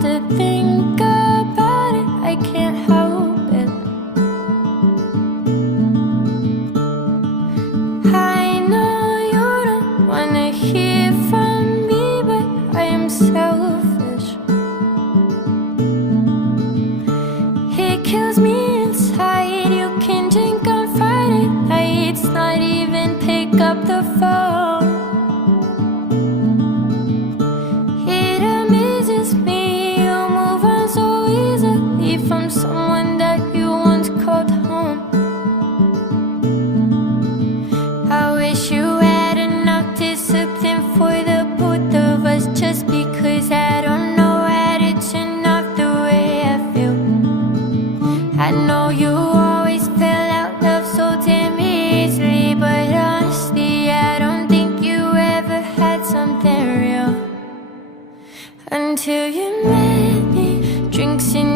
to think about it, I can't help it. I know you don't wanna hear from me, but I am selfish. It kills me inside. You can drink on Friday nights, not even pick up the phone. It amazes me you move on so easily from someone that you once called home. I wish you had enough discipline for the both of us, just because I don't know how to turn off the way I feel. I know you always fell out love so damn easily, but honestly I don't think you ever had something real until you met me. Drinks in